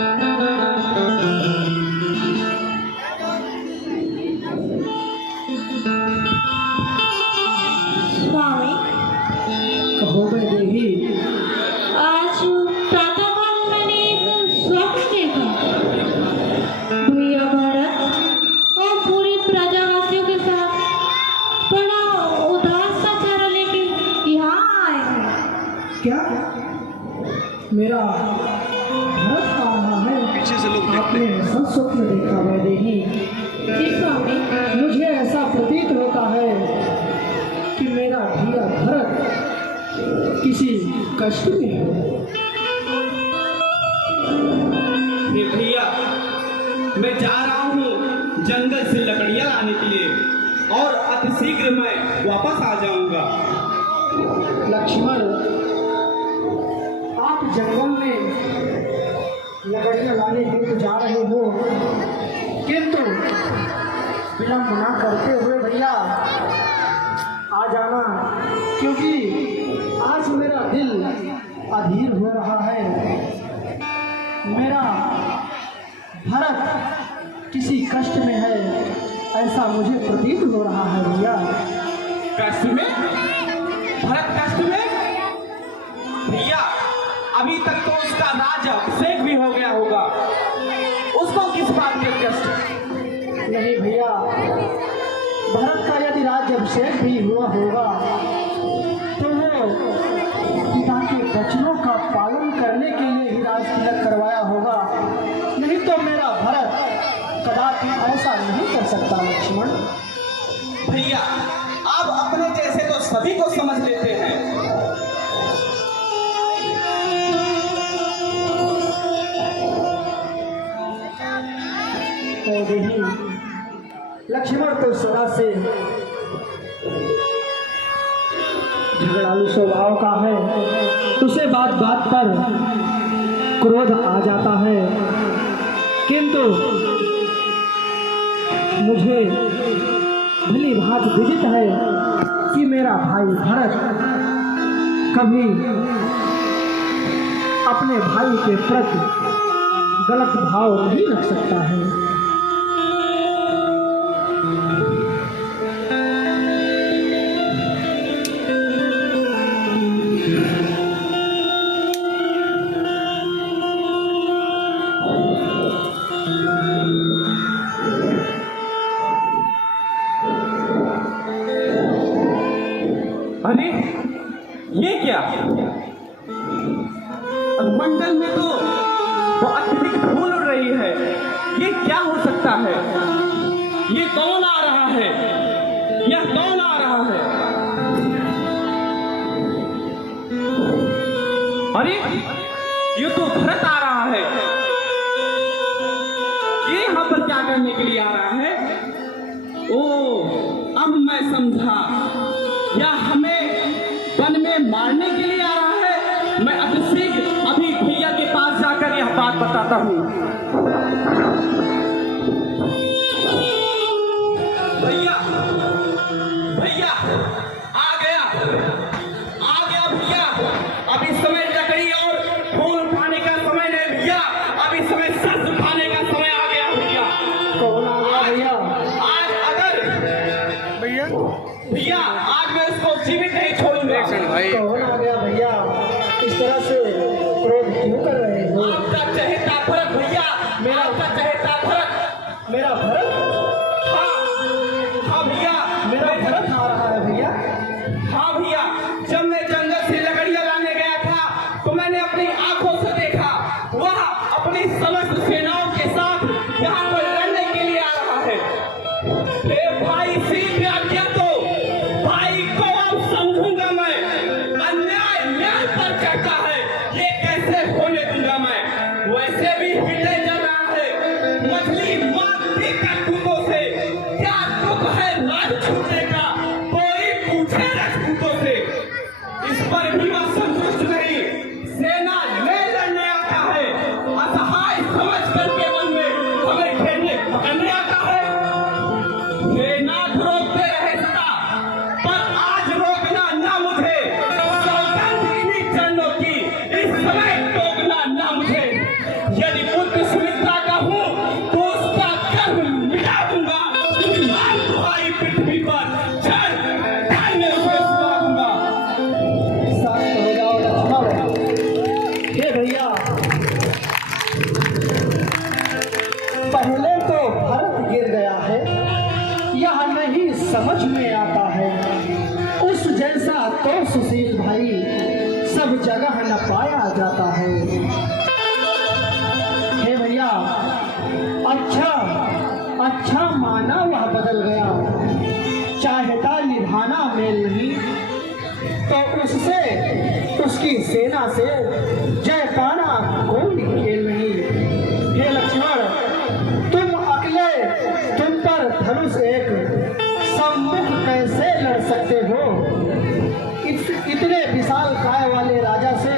स्वामी, कहो वैदेही। आज प्रातःकाल मैंने एक स्वप्न देखा। भैया भरत और पूरी प्रजावासियों के साथ बड़ा उदास सा चेहरा लेके यहाँ आए हैं। क्या मेरा भरत आ रहा है? पीछे से लोग देखते आपने ऐसा स्वप्न देखा वैदेही? जी स्वामी। मुझे ऐसा प्रतीत होता है कि मेरा भैया भरत किसी कष्ट में है। हे भैया, मैं जा रहा हूँ जंगल से लकड़ियाँ लाने के लिए और अतिशीघ्र मैं वापस आ जाऊंगा। लक्ष्मण, आप जंगल में लकड़ियाँ लाने हेतु जा रहे हो, किंतु विलंब न करते हुए भैया आ जाना, क्योंकि आज मेरा दिल अधीर हो रहा है। मेरा भरत किसी कष्ट में है, ऐसा मुझे प्रतीत हो रहा है भैया। कष्ट में? भरत कष्ट में? भैया, अभी तक तो उसका राज अभिषेक भी हो गया होगा, उसको किस बात के कष्ट? नहीं भैया, भरत का यदि राज्य अभिषेक भी हुआ होगा तो वो पिता के वचनों का पालन करने के लिए ही राज तिलक करवाया होगा, नहीं तो मेरा भरत कदापि ऐसा नहीं कर सकता लक्ष्मण। भैया, आप अपने जैसे तो सभी को समझ लेते हैं। वैदेही, लक्ष्मण तो सदा से झगड़ालू स्वभाव का है, उसे बात बात पर क्रोध आ जाता है, किंतु मुझे भली भांति विदित है कि मेरा भाई भरत कभी अपने भाई के प्रति गलत भाव नहीं रख सकता है। अरे ये क्या? मंडल में तो अत्यधिक धूल उड़ रही है, ये क्या हो सकता है? ये कौन आ रहा है? यह कौन आ रहा है? अरे ये तो भरत आ रहा है। ये यहाँ पर क्या करने के लिए आ रहा है? ओ, अब मैं समझा, या हमें वन में मारने के लिए आ रहा है। मैं अभिषेक अभी भैया के पास जाकर यह बात बताता हूँ। भैया, भैया आ गया भैया। अभी समय लकड़ी और फूल उठाने का समय नहीं भैया, अभी समय सर उठाने का समय आ गया भैया। कौन आ गया भैया? आज अगर भैया आज मैं उसको जीवित नहीं छोड़ूंगा। कौन आ गया भैया? इस तरह से क्रोध क्यों कर रहे हो? आपका चहेता भरत भैया, आपका चहेता भरत। मेरा भरत? हाँ भैया, मेरा भरत आ रहा है भैया। हाँ भैया, भैया पहले तो भरत गिर गया है, यह नहीं समझ में आता है, उस जैसा तो सुशील भाई सब जगह न पाया जाता है। हे भैया अच्छा माना वह बदल गया, चाहता निभाना मेल नहीं तो उससे उसकी सेना से जय पाना कोई खेल नहीं। हे लक्ष्मण तुम अकेले तुम पर धनुष एक सम्मुख कैसे लड़ सकते हो? इतने विशाल काय वाले राजा से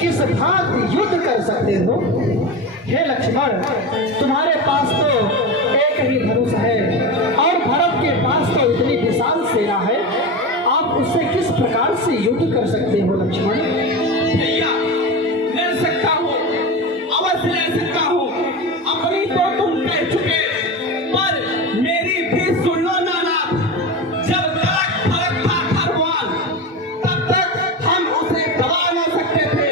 किस भांति युद्ध कर सकते हो? हे लक्ष्मण तुम्हारे पास तो एक ही धनुष है और भरत के पास तो इतनी विशाल सेना है, आप उससे किस प्रकार से युद्ध कर सकते हो लक्ष्मण? भैया लड़ सकता हूँ, अवश्य लड़ सकता हूँ। अपनी तो तुम कह चुके, पर मेरी भी सुन लो नानाथ। जब तक भरत था खरवान तब तक हम उसे दबा न सकते थे।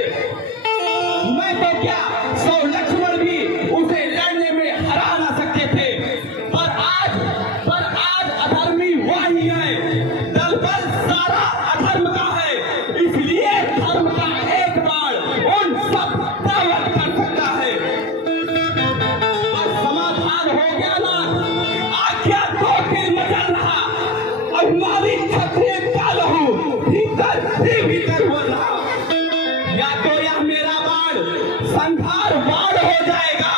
मैं तो क्या 100 लक्ष्मण भी उसे लड़ने में हरा ना सकते थे। पर आज अधर्मी वही है, दलबल सारा अधर्म का है, इसलिए धर्म का एक बाण उन सब दावत कर सकता है। और समाधान हो गया ना, आज्ञा तो फिर मचल रहा, अभिमानी क्षत्रिय का लहू भीतर बोल रहा। या तो यह मेरा बाण संहार बाण हो जाएगा,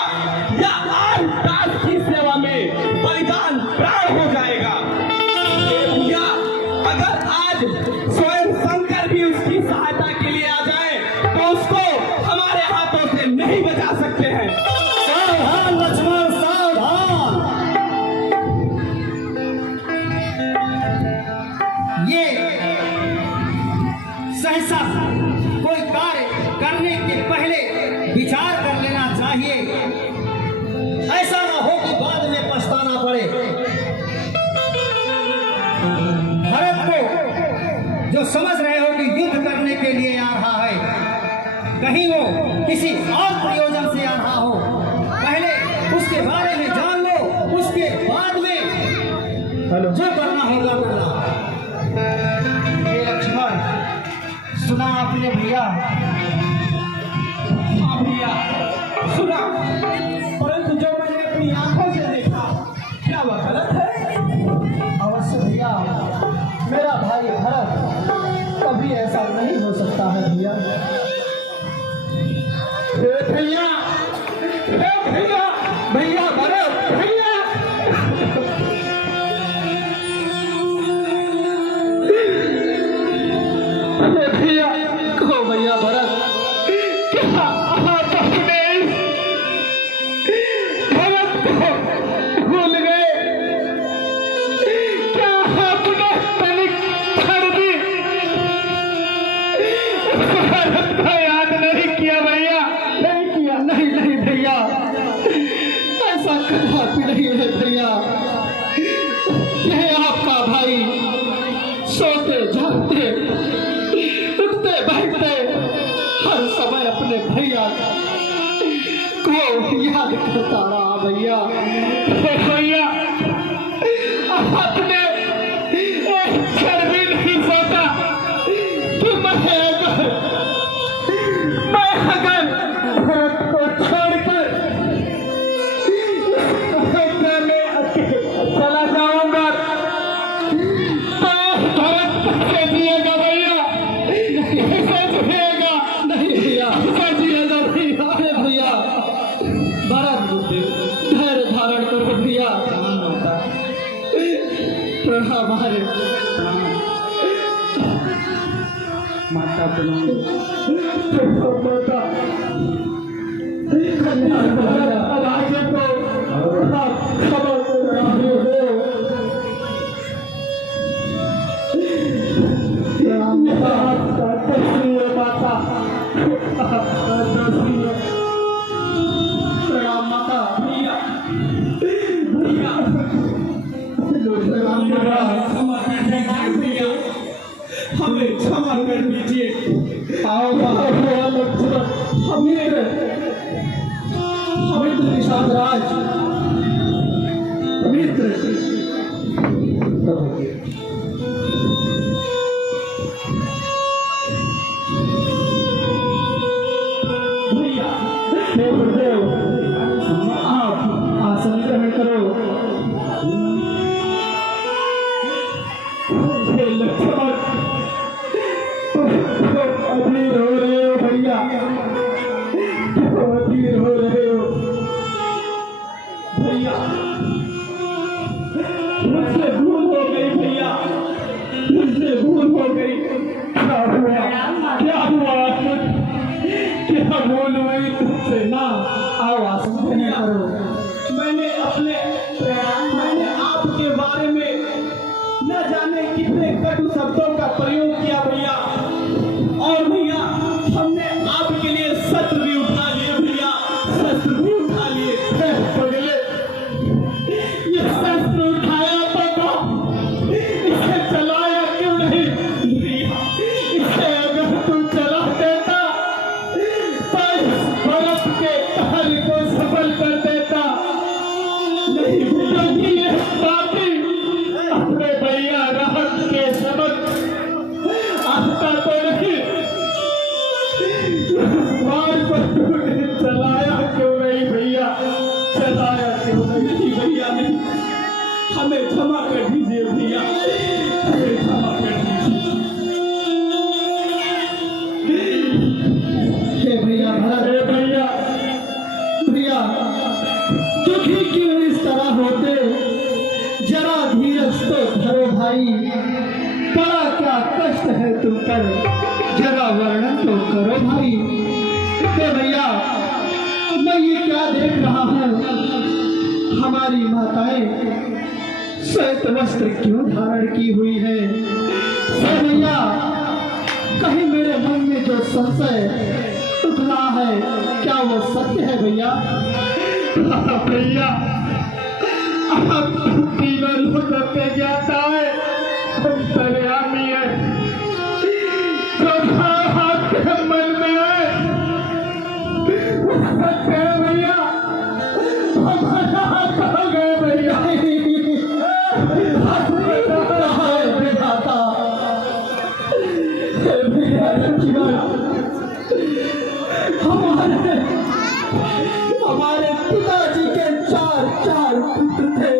या आज दास की सेवा में बलिदान प्राण हो जाएगा। भैया अगर आज स्वयं शंकर भी उसकी सहायता के लिए आ जाए तो उसको हमारे हाथों से नहीं बचा सकते हैं। सावधान लक्ष्मण सावधान, ये सहसा कोई कार्य करने के पहले विचार कर लेना चाहिए, ऐसा न हो कि बाद में पछताना पड़े। भरत को जो समझ रहे हो कि युद्ध करने के लिए आ रहा है, कहीं वो किसी और प्रयोजन से आ रहा हो, पहले उसके बारे में जान लो, उसके बाद में जो करना होगा करना। हे लक्ष्मण सुना आपने भैया? हाँ भैया सुना, परंतु जो मैंने अपनी आंखों से देखा क्या वह गलत है? अवश्य भैया, मेरा भाई भरत कभी ऐसा नहीं हो सकता है भैया। भैया भैया भैया भरत भैया भैया कहो भैया भरत, क्या आप अपने भरत को भूल गए? क्या आपने तनिक कर दी? भरत को याद नहीं किया भैया? नहीं किया? नहीं भैया, ऐसा कदापि नहीं है भैया। यह आपका भाई सोते जागते उठते बैठते हर समय अपने भैया को याद करता रहा भैया। भैया आपने एक क्षण भी नहीं सोचा कि मैं अगर भरत को छोड़कर चला जाऊंगा तो भरत कैसे जिएगा भैया? कैसे जिएगा? नहीं भैया, कैसे जिएगा भैया? अरे भैया भरत धैर्य धारण करो भैया। प्रणाम हमारे माता माता अब आगे तो खबर कर रही हो। प्रणाम माता। हमें क्षमा कर दीजिए। आओ पवित्र पवित्र निषाद राज पवित्र भैया हे गुरुदेव आप आसन ग्रहण करो। हे लक्ष्मण अधीर हो रहे हो भैया, अधीर हो रहे हो भैया, मुझसे भूल हो गई भैया, मुझसे भूल हो गई। क्या हुआ क्या हुआ क्या भूल हुई तुझसे? माँ आओ आसन ग्रहण करो। मैंने आपके बारे में न जाने कितने कटु शब्दों का प्रयोग किया भैया, और भैया हमने आपके लिए शस्त्र भी उठा लिए भैया, शस्त्र भी उठा लिए। ये शस्त्र उठाया तो इसे चलाया क्यों नहीं भैया? इसे अगर तू चला देता तो इस भरत के कार्य को सफल कर देता। नहीं भैया, ये बातें अपने भैया राहत के समझ आता तो नहीं। मार को तूने चलाया क्यों नहीं भैया? चलाया क्यों नहीं भैया? नहीं, हमें क्षमा कर दीजिए भैया, हमें क्षमा कर दीजिए। हे भैया भरत, हे भैया भैया दुखी क्यों इस तरह होते? जरा धीरज तो धरो भाई, बड़ा क्या कष्ट है तुम पर, जरा वर्णन तो करो भाई। हे भैया मैं ये क्या देख रहा हूँ, हमारी माताएं श्वेत वस्त्र क्यों धारण की हुई है? हे भैया कहीं मेरे मन में जो संशय उठ रहा है, क्या वो सत्य है भैया? भैया आप तीनों लोगों पे जाता है, हम सरेआमी है, जो आपके मन में है वो सत्य है भैया। हमारा हाथ हो गए भैया, हाथ विधाता। भैया हमारे पिताजी के चार पुत्र थे,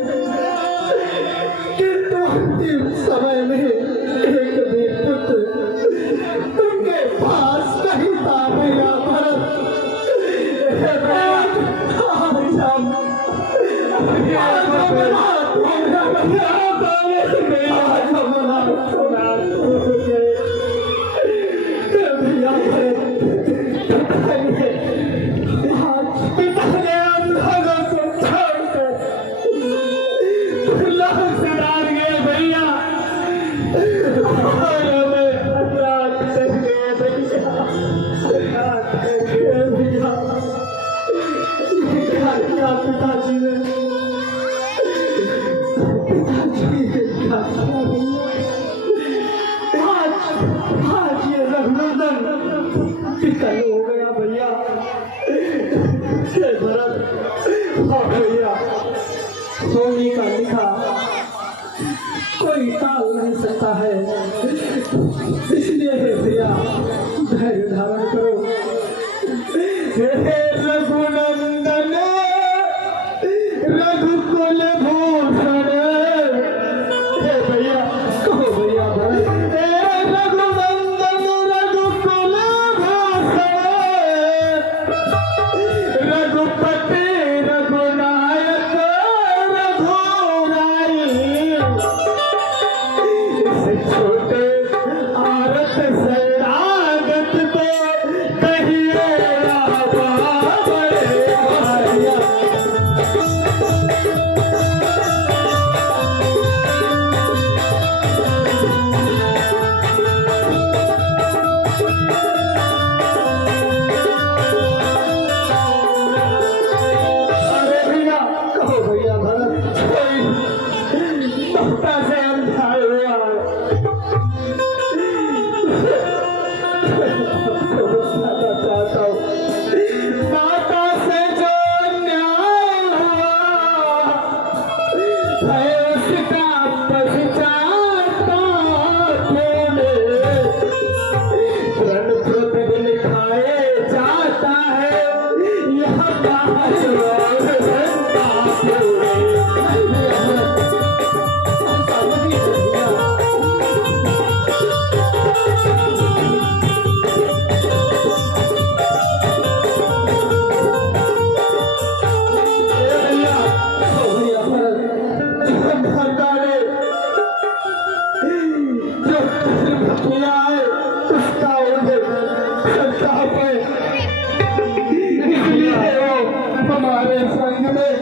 किंतु अंतिम समय में एक भी पुत्र उनके पास नहीं था भैया भरत। आज ये रघुनंदन पितल हो गया भैया। भरत हाँ भैया, सोनी का लिखा कोई टाल नहीं सकता है, इसलिए भैया धैर्य धारण करो। हे रघुनंदन रघुकुल भूषण, हे भैया कहो भैया भरत, हे रघुनंदन रघुकुल भूषण, रघुपति रघुनायक रघुराई, इस छोटे आरत शरणागत को कहिए चाहता हूँ हमारे संग में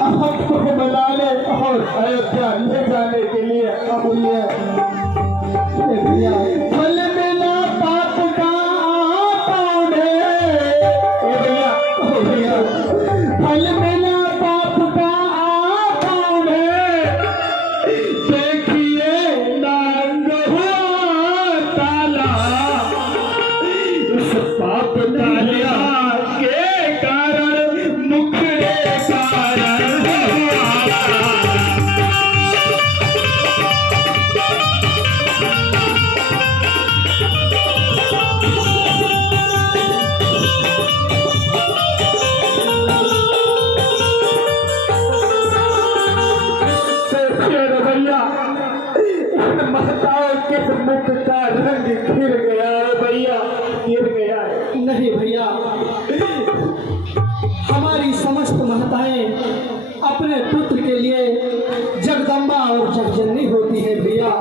हमको बनाने और अयोध्या ले जाने के लिए अमूल्य फल मिला पाप का पाने फल मिला पाप का पाने देखिए नांग हुआ ताला उस पाप तालिया के कारण मुखड़े कारण भैया इन महताओं के मुख का रंग गिर गया है भैया, गिर गया है। नहीं भैया, हमारी समस्त महताएं अपने पुत्र के लिए जगदम्बा और जगजननी होती है भैया,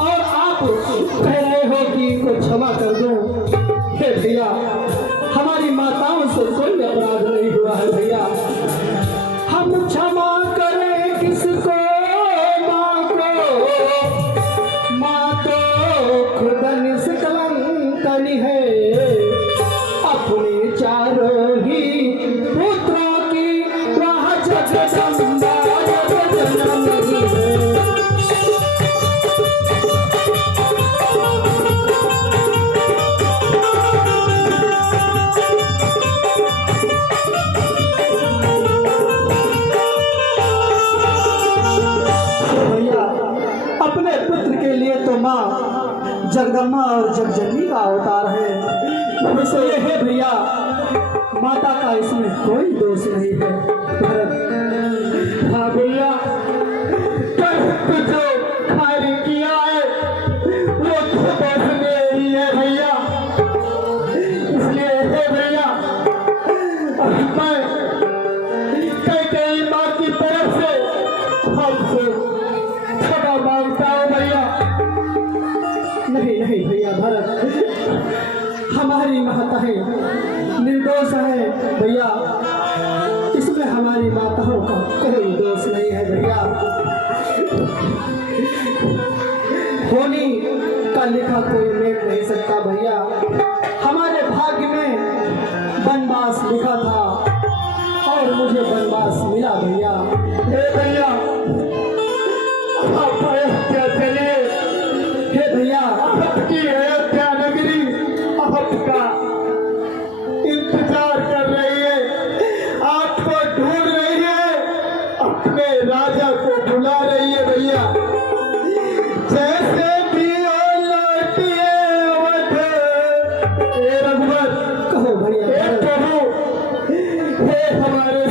और आप कह रहे हो कि इनको क्षमा कर दो। हे भैया, हमारी माताओं से कोई अपराध नहीं हुआ है भैया, हम क्षमा करें किसको? माँ तो खुद निष्कलंकनी है, अपने चारों ही पुत्रों की वह जगदम्बा जगजननी है। अपने पुत्र के लिए तो माँ जगदम्बा और जगजननी का अवतार है, इसलिए है भैया, माता का इसमें कोई दोष नहीं है। हाँ भैया, जो कार्य किया है वो तो दोष में ही है भैया, इसलिए है भैया मैं कई माँ की तरफ से हमसे क्षमा मांगता हूँ भैया। नहीं नहीं भैया भरत, हमारी माताएं निर्दोष है भैया, इसमें हमारी माताओं का कोई दोष नहीं है भैया। होनी का लिखा कोई मेट नहीं सकता भैया, हमारे भाग्य में वनवास लिखा था और मुझे वनवास मिला भैया। हे भैया, आप अयोध्या चलिए। हे भैया, आपकी अयोध्या नगरी आपका इंतजार कर रही है, आपको ढूंढ रही है, अपने राजा को बुला रही है भैया। जैसे भी हो लौटिए अवध। हे रघुवर, कहो भैया, हे प्रभु, हे हमारे